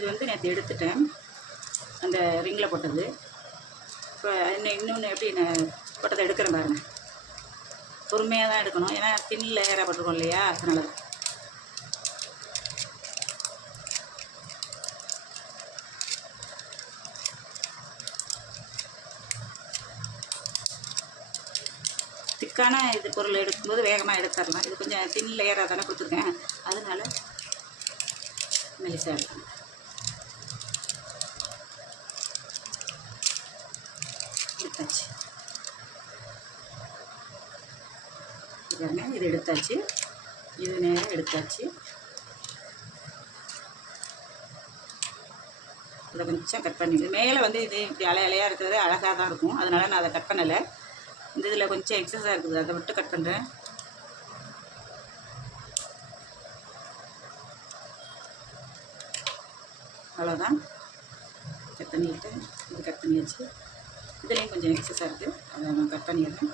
இது வந்து நேற்று எடுத்துட்டேன், அந்த ரிங்கில் போட்டது. இப்போ இன்னொன்று எப்படி நான் போட்டதை எடுக்கிறேன் பாருங்கள். பொறுமையாக தான் எடுக்கணும், ஏன்னா தின் லேயராக போட்டிருக்கோம் இல்லையா, அதனால தான். திக்கான இது பொருள் எடுக்கும்போது வேகமாக எடுத்துடலாம். இது கொஞ்சம் தின் லேயராக தானே கொடுத்துருக்கேன், அதனால மெலிசாக எடுக்கணும். எடுத்தாச்சு பாருங்க, இது எடுத்தாச்சு, இது நேரம் எடுத்தாச்சு. அதை கொஞ்சம் கட் பண்ணி மேலே வந்து இது இப்படி அலையாக இருக்கிறது அழகாக தான் இருக்கும், அதனால் நான் அதை கட் பண்ணலை. இந்த இதில் கொஞ்சம் எக்ஸஸாக இருக்குது, அதை மட்டும் கட் பண்ணுறேன். அவ்வளோதான், கட் பண்ணிவிட்டு இது கட் பண்ணியாச்சு. இதுலேயும் கொஞ்சம் எக்ஸஸாக இருக்குது, அதை நான் கட் பண்ணிடுறேன்.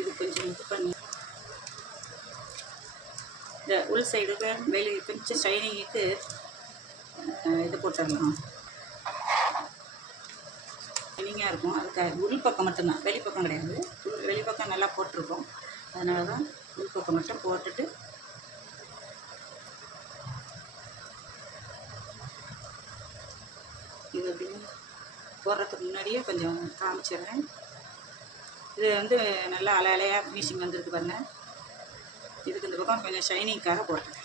இது கொஞ்சம் இது பண்ணி இந்த உள் சைடுக்கு வெளியே கொஞ்சம் ஷைனிங்குக்கு இது போட்டுடலாம். ஷைனிங்காக இருக்கும், அதுக்கு உள் பக்கம் மட்டும்தான், வெளிப்பக்கம் கிடையாது. வெளிப்பக்கம் நல்லா போட்டிருக்கோம், அதனால தான் உள் பக்கம் மட்டும் போட்டுட்டு இது அப்படின்னு போடுறதுக்கு முன்னாடியே கொஞ்சம் காமிச்சிடுறேன். இது வந்து நல்லா அலையாக ஃபினிஷிங் வந்துருக்கு பாருங்கள். இதுக்கு இந்த பக்கம் கொஞ்சம் ஷைனிங்காக போட்டேன்.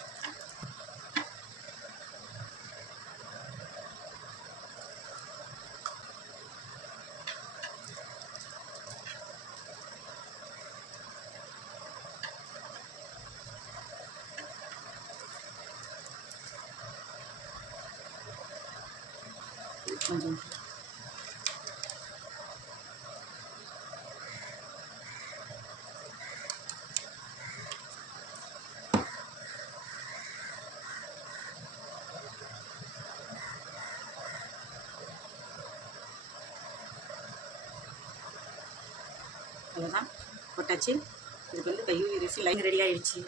கொஞ்சம் அவ்வளோதான் போட்டாச்சு. இதுக்கு வந்து கையூ லைன் ரெடி ஆகிடுச்சு.